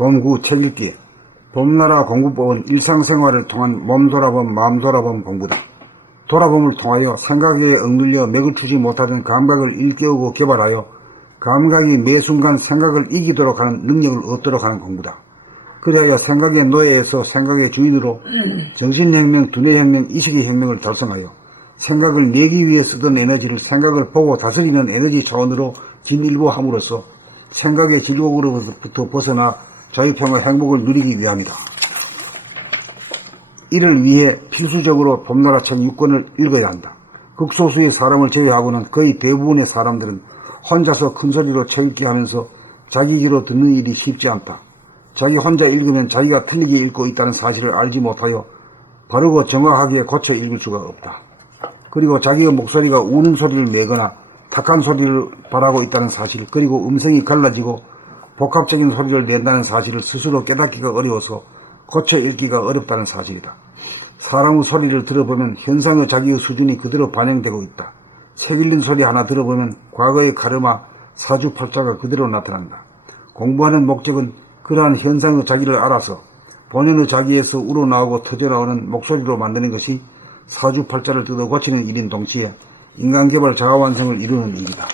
봄9 책 읽기. 봄나라 공부법은 일상생활을 통한 몸 돌아봄 마음 돌아봄 공부다. 돌아봄을 통하여 생각에 억눌려 맥을 추지 못하던 감각을 일깨우고 개발하여 감각이 매 순간 생각을 이기도록 하는 능력을 얻도록 하는 공부다. 그리하여 생각의 노예에서 생각의 주인으로 정신혁명, 두뇌혁명, 이식의 혁명을 달성하여 생각을 내기 위해 쓰던 에너지를 생각을 보고 다스리는 에너지 차원으로 진일보함으로써 생각의 질곡으로부터 벗어나 자유평화 행복을 누리기 위함이다. 이를 위해 필수적으로 봄나라 책 6권을 읽어야 한다. 극소수의 사람을 제외하고는 거의 대부분의 사람들은 혼자서 큰소리로 책 읽기 하면서 자기 귀로 듣는 일이 쉽지 않다. 자기 혼자 읽으면 자기가 틀리게 읽고 있다는 사실을 알지 못하여 바르고 정확하게 고쳐 읽을 수가 없다. 그리고 자기의 목소리가 우는 소리를 내거나 탁한 소리를 바라고 있다는 사실, 그리고 음성이 갈라지고 복합적인 소리를 낸다는 사실을 스스로 깨닫기가 어려워서 고쳐 읽기가 어렵다는 사실이다. 사람의 소리를 들어보면 현상의 자기의 수준이 그대로 반영되고 있다. 책 읽는 소리 하나 들어보면 과거의 카르마, 사주팔자가 그대로 나타난다. 공부하는 목적은 그러한 현상의 자기를 알아서 본연의 자기에서 우러나오고 터져나오는 목소리로 만드는 것이 사주팔자를 뜯어 고치는 일인 동시에 인간개발 자아완성을 이루는 일이다.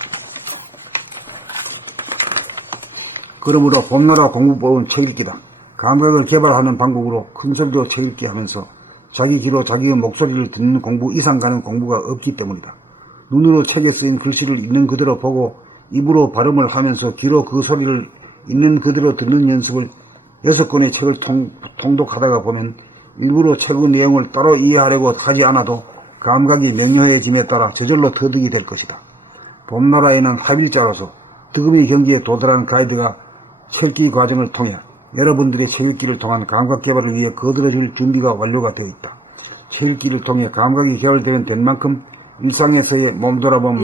그러므로 봄나라 공부법은 책 읽기다. 감각을 개발하는 방법으로 큰소리로 책 읽기 하면서 자기 귀로 자기의 목소리를 듣는 공부 이상 가는 공부가 없기 때문이다. 눈으로 책에 쓰인 글씨를 있는 그대로 보고 입으로 발음을 하면서 귀로 그 소리를 있는 그대로 듣는 연습을 6권의 책을 통독하다가 보면 일부러 책의 내용을 따로 이해하려고 하지 않아도 감각이 명료해짐에 따라 저절로 터득이 될 것이다. 봄나라에는 합일자로서 득음의 경지에 도달한 가이드가 책 읽기 과정을 통해 여러분들의 책 읽기를 통한 감각 개발을 위해 거들어줄 준비가 완료가 되어 있다. 책 읽기를 통해 감각이 개발되면 된 만큼 일상에서의 몸 돌아봄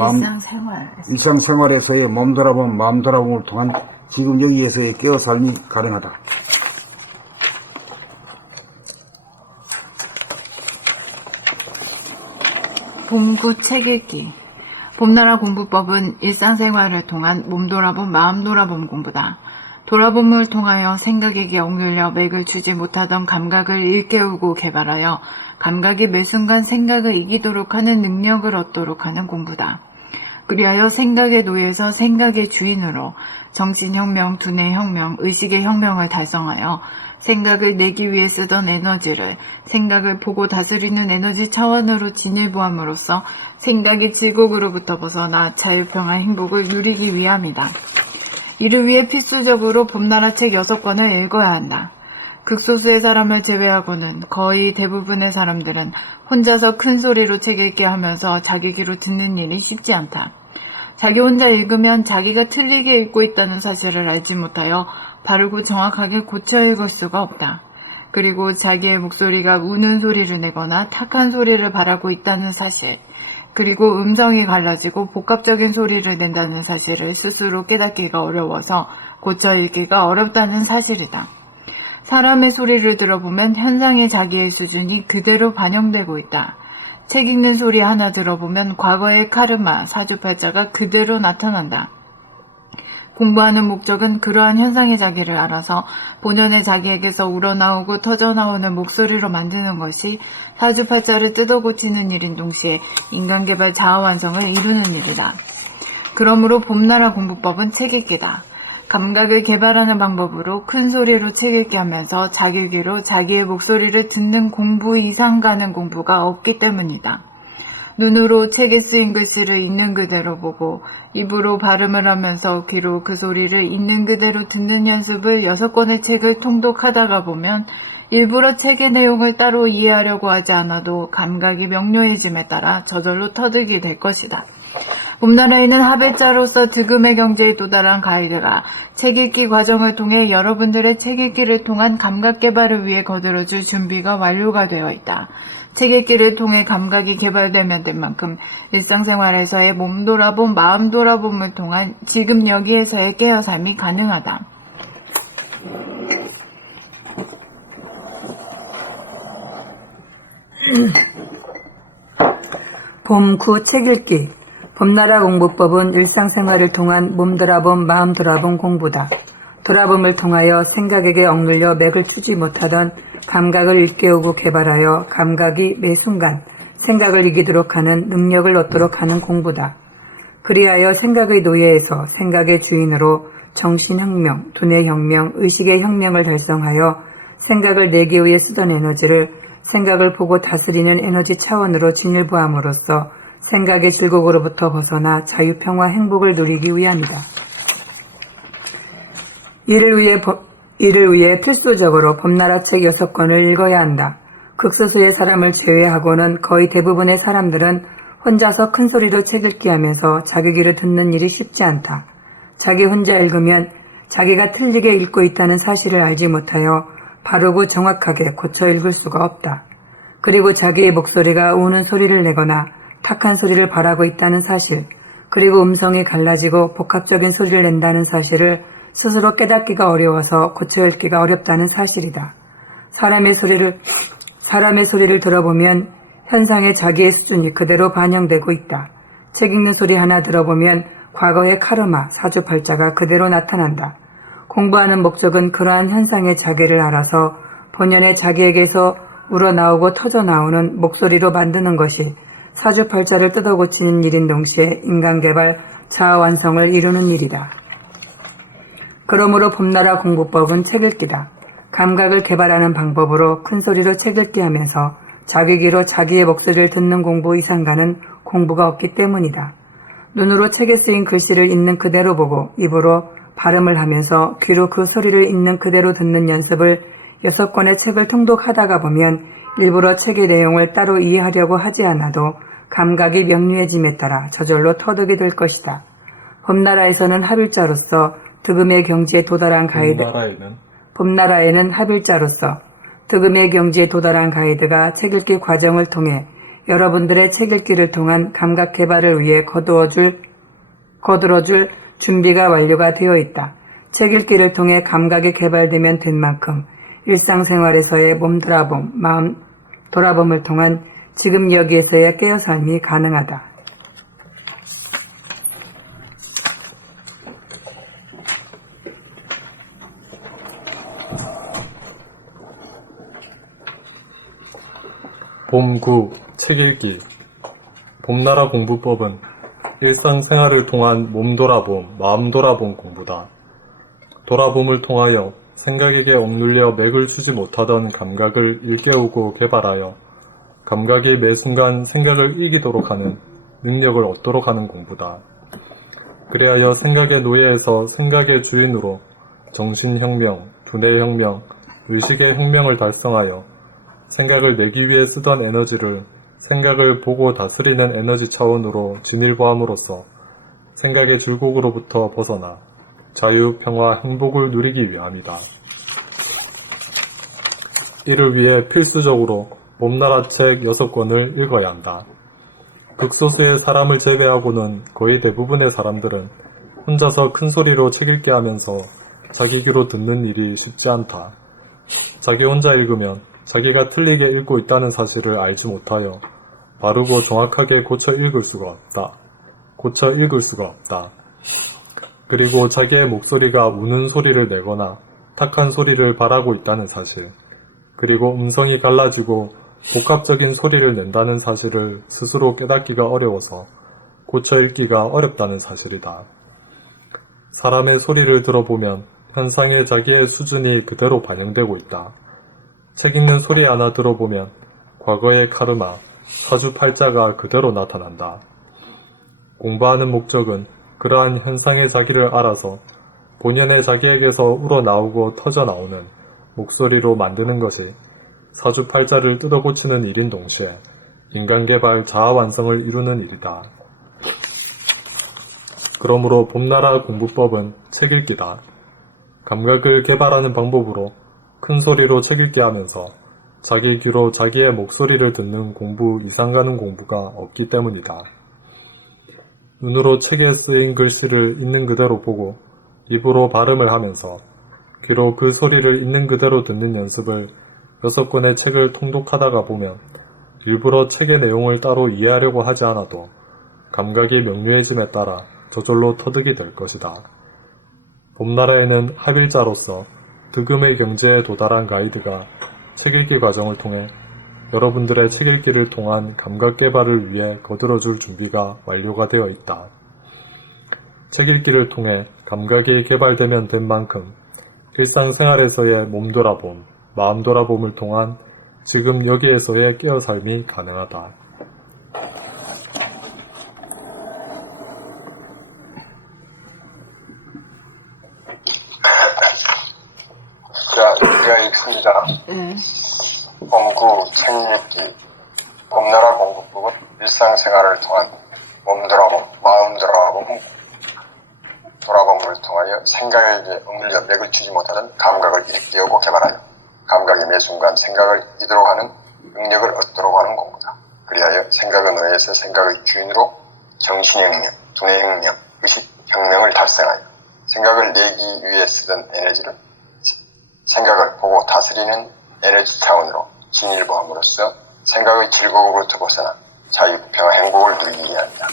일상생활에서의 몸 돌아봄 마음 돌아봄을 통한 지금 여기에서의 깨어 삶이 가능하다. 봄9 책 읽기. 봄나라 공부법은 일상생활을 통한 몸 돌아봄 마음 돌아봄 공부다. 돌아봄을 통하여 생각에게 억눌려 맥을 추지 못하던 감각을 일깨우고 개발하여 감각이 매 순간 생각을 이기도록 하는 능력을 얻도록 하는 공부다. 그리하여 생각의 노예에서 생각의 주인으로 정신혁명, 두뇌혁명, 의식의 혁명을 달성하여 생각을 내기 위해 쓰던 에너지를 생각을 보고 다스리는 에너지 차원으로 진일보함으로써 생각의 질곡으로부터 벗어나 자유평화 행복을 누리기 위함이다. 이를 위해 필수적으로 봄나라 책 6권을 읽어야 한다. 극소수의 사람을 제외하고는 거의 대부분의 사람들은 혼자서 큰 소리로 책 읽기 하면서 자기 귀로 듣는 일이 쉽지 않다. 자기 혼자 읽으면 자기가 틀리게 읽고 있다는 사실을 알지 못하여 바르고 정확하게 고쳐 읽을 수가 없다. 그리고 자기의 목소리가 우는 소리를 내거나 탁한 소리를 바라고 있다는 사실, 그리고 음성이 갈라지고 복합적인 소리를 낸다는 사실을 스스로 깨닫기가 어려워서 고쳐 읽기가 어렵다는 사실이다. 사람의 소리를 들어보면 현상의 자기의 수준이 그대로 반영되고 있다. 책 읽는 소리 하나 들어보면 과거의 카르마, 사주팔자가 그대로 나타난다. 공부하는 목적은 그러한 현상의 자기를 알아서 본연의 자기에게서 우러나오고 터져나오는 목소리로 만드는 것이 사주팔자를 뜯어 고치는 일인 동시에 인간개발 자아완성을 이루는 일이다. 그러므로 봄나라 공부법은 책 읽기다. 감각을 개발하는 방법으로 큰 소리로 책 읽기 하면서 자기 귀로 자기의 목소리를 듣는 공부 이상 가는 공부가 없기 때문이다. 눈으로 책에 쓰인 글씨를 있는 그대로 보고 입으로 발음을 하면서 귀로 그 소리를 있는 그대로 듣는 연습을 6권의 책을 통독하다가 보면 일부러 책의 내용을 따로 이해하려고 하지 않아도 감각이 명료해짐에 따라 저절로 터득이 될 것이다. 봄나라에는 합일자로서 득음의 경지에 도달한 가이드가 책 읽기 과정을 통해 여러분들의 책 읽기를 통한 감각 개발을 위해 거들어줄 준비가 완료가 되어 있다. 책 읽기를 통해 감각이 개발되면 된 만큼 일상생활에서의 몸 돌아봄, 마음 돌아봄을 통한 지금 여기에서의 깨어 삶이 가능하다. 봄9 책 읽기. 봄나라 공부법은 일상생활을 통한 몸 돌아봄, 마음 돌아봄 공부다. 돌아봄을 통하여 생각에게 억눌려 맥을 추지 못하던 감각을 일깨우고 개발하여 감각이 매 순간 생각을 이기도록 하는 능력을 얻도록 하는 공부다. 그리하여 생각의 노예에서 생각의 주인으로 정신혁명, 두뇌혁명, 의식의 혁명을 달성하여 생각을 내기 위해 쓰던 에너지를 생각을 보고 다스리는 에너지 차원으로 진일보함으로써 생각의 질곡으로부터 벗어나 자유평화 행복을 누리기 위함이다. 이를 위해 필수적으로 범나라 책 6권을 읽어야 한다. 극소수의 사람을 제외하고는 거의 대부분의 사람들은 혼자서 큰 소리로 책 읽기 하면서 자기 귀로 듣는 일이 쉽지 않다. 자기 혼자 읽으면 자기가 틀리게 읽고 있다는 사실을 알지 못하여 바르고 정확하게 고쳐 읽을 수가 없다. 그리고 자기의 목소리가 우는 소리를 내거나 탁한 소리를 바라고 있다는 사실, 그리고 음성이 갈라지고 복합적인 소리를 낸다는 사실을 스스로 깨닫기가 어려워서 고쳐 읽기가 어렵다는 사실이다. 사람의 소리를 들어보면 현상의 자기의 수준이 그대로 반영되고 있다. 책 읽는 소리 하나 들어보면 과거의 카르마, 사주팔자가 그대로 나타난다. 공부하는 목적은 그러한 현상의 자기를 알아서 본연의 자기에게서 우러나오고 터져나오는 목소리로 만드는 것이 사주팔자를 뜯어고치는 일인 동시에 인간개발, 자아완성을 이루는 일이다. 그러므로 봄나라 공부법은 책 읽기다. 감각을 개발하는 방법으로 큰 소리로 책 읽기 하면서 자기 귀로 자기의 목소리를 듣는 공부 이상가는 공부가 없기 때문이다. 눈으로 책에 쓰인 글씨를 있는 그대로 보고 입으로 발음을 하면서 귀로 그 소리를 있는 그대로 듣는 연습을 6권의 책을 통독하다가 보면 일부러 책의 내용을 따로 이해하려고 하지 않아도 감각이 명료해짐에 따라 저절로 터득이 될 것이다. 봄나라에서는 합일자로서 득음의 경지에 도달한 봄나라에는 합일자로서 득음의 경지에 도달한 가이드가 책 읽기 과정을 통해 여러분들의 책 읽기를 통한 감각 개발을 위해 거두어줄 준비가 완료가 되어 있다. 책 읽기를 통해 감각이 개발되면 된 만큼 일상생활에서의 몸 돌아봄, 마음 돌아봄을 통한 지금 여기에서의 깨어 삶이 가능하다. 봄 9. 책 읽기. 봄나라 공부법은 일상생활을 통한 몸 돌아봄, 마음 돌아봄 공부다. 돌아봄을 통하여 생각에게 억눌려 맥을 추지 못하던 감각을 일깨우고 개발하여 감각이 매 순간 생각을 이기도록 하는 능력을 얻도록 하는 공부다. 그리하여 생각의 노예에서 생각의 주인으로 정신혁명, 두뇌혁명, 의식의 혁명을 달성하여 생각을 내기 위해 쓰던 에너지를 생각을 보고 다스리는 에너지 차원으로 진일보함으로써 생각의 질곡으로부터 벗어나 자유, 평화, 행복을 누리기 위함이다. 이를 위해 필수적으로 봄나라 책 6권을 읽어야 한다. 극소수의 사람을 제외하고는 거의 대부분의 사람들은 혼자서 큰 소리로 책 읽게 하면서 자기 귀로 듣는 일이 쉽지 않다. 자기 혼자 읽으면 자기가 틀리게 읽고 있다는 사실을 알지 못하여 바르고 정확하게 고쳐 읽을 수가 없다. 그리고 자기의 목소리가 우는 소리를 내거나 탁한 소리를 바라고 있다는 사실, 그리고 음성이 갈라지고 복합적인 소리를 낸다는 사실을 스스로 깨닫기가 어려워서 고쳐 읽기가 어렵다는 사실이다. 사람의 소리를 들어보면 현상에 자기의 수준이 그대로 반영되고 있다. 책 읽는 소리 하나 들어보면 과거의 카르마, 사주팔자가 그대로 나타난다. 공부하는 목적은 그러한 현상의 자기를 알아서 본연의 자기에게서 우러나오고 터져나오는 목소리로 만드는 것이 사주팔자를 뜯어고치는 일인 동시에 인간개발 자아완성을 이루는 일이다. 그러므로 봄나라 공부법은 책 읽기다. 감각을 개발하는 방법으로 큰 소리로 책 읽게 하면서 자기 귀로 자기의 목소리를 듣는 공부 이상 가는 공부가 없기 때문이다. 눈으로 책에 쓰인 글씨를 있는 그대로 보고 입으로 발음을 하면서 귀로 그 소리를 있는 그대로 듣는 연습을 6권의 책을 통독하다가 보면 일부러 책의 내용을 따로 이해하려고 하지 않아도 감각이 명료해짐에 따라 저절로 터득이 될 것이다. 봄나라에는 합일자로서 득음의 경지에 도달한 가이드가 책 읽기 과정을 통해 여러분들의 책 읽기를 통한 감각 개발을 위해 거들어줄 준비가 완료가 되어 있다. 책 읽기를 통해 감각이 개발되면 된 만큼 일상생활에서의 몸 돌아봄, 마음 돌아봄을 통한 지금 여기에서의 깨어 삶이 가능하다. 자, 제가 읽습니다. 네. 봄구 책 읽기 봄나라 공부법은 일상생활을 통한 몸 돌아봄, 마음 돌아봄을 통하여 생각에게 억눌려 맥을 추지 못하던 감각을 일깨우고 개발하여 감각의 매 순간 생각을 이도록 하는 능력을 얻도록 하는 공부다. 그리하여 생각은 의해서 생각의 주인으로 정신의 능력, 두뇌의 능력, 의식혁명을 달성하여 생각을 내기 위해 쓰던 에너지를 생각을 보고 다스리는 에너지 차원으로 진일보함으로써 생각의 즐거움으로부터 벗어나 자유, 평화, 행복을 누리게 합니다.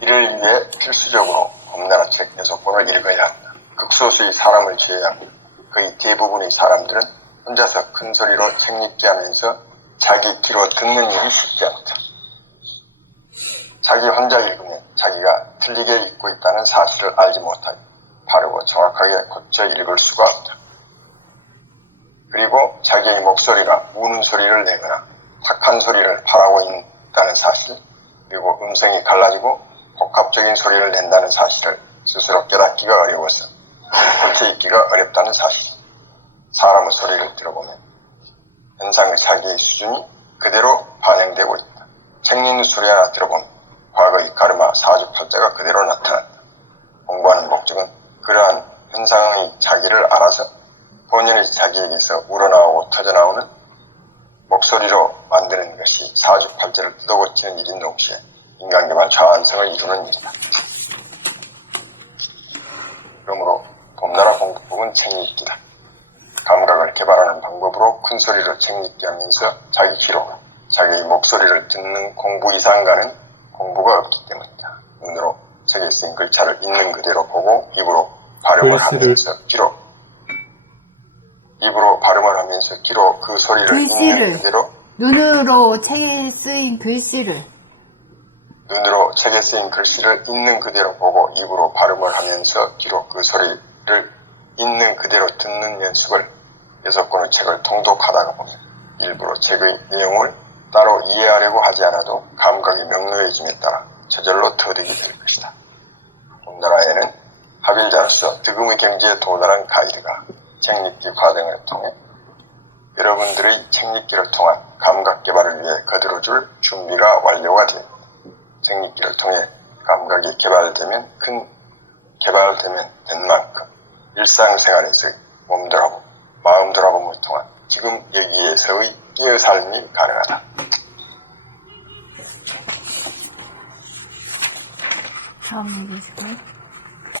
이를 위해 필수적으로 봄나라 책 6권을 읽어야 한다. 극소수의 사람을 제외하고 거의 대부분의 사람들은 혼자서 큰 소리로 책 읽기 하면서 자기 귀로 듣는 일이 쉽지 않다. 자기 혼자 읽으면 자기가 틀리게 읽고 있다는 사실을 알지 못하여 바르고 정확하게 고쳐 읽을 수가 없다. 그리고 자기의 목소리가 우는 소리를 내거나 탁한 소리를 발하고 있다는 사실, 그리고 음성이 갈라지고 복합적인 소리를 낸다는 사실을 스스로 깨닫기가 어려워서 고쳐 읽기가 어렵다는 사실. 사람의 소리를 들어보면 현상의 자기의 수준이 그대로 반영되고 있다. 책 읽는 소리 하나 들어보면 과거의 가르마, 사주팔자가 그대로 나타난다. 공부하는 목적은 그러한 현상의 자기를 알아서 본연의 자기에게서 우러나오고 터져나오는 목소리로 만드는 것이 사주팔자를 뜯어고치는 일인 동시에 인간개발 좌완성을 이루는 일이다. 그러므로 봄나라 공부법은 책 읽기다. 감각을 개발하는 방법으로 큰 소리로 책 읽기 하면서 자기 귀로 자기의 목소리를 듣는 공부 이상과는 공부가 없기 때문이다. 눈으로 책에 쓰인 글자를 있는 그대로 보고 입으로 발음을 하면서 귀로 그 소리를 있는 그대로 눈으로 책에 쓰인 글씨를 있는 그대로 보고 입으로 발음을 하면서 귀로 그 소리를 있는 그대로 듣는 연습을 6권의 책을 통독하다가 보면 일부러 책의 내용을 따로 이해하려고 하지 않아도 감각이 명료해짐에 따라 저절로 터득이 될 것이다. 봄나라에는 합일자로서 득음의 경지에 도달한 가이드가 책 읽기 과정을 통해 여러분들의 책 읽기를 통한 감각 개발을 위해 거들어줄 준비가 완료가 됩니다. 책 읽기를 통해 감각이 개발되면 된 만큼 일상생활에서의 몸 돌아봄, 마음 돌아봄을 통한 지금 여기에서의 깨어 삶이 가능하다. 다음 읽으실까요?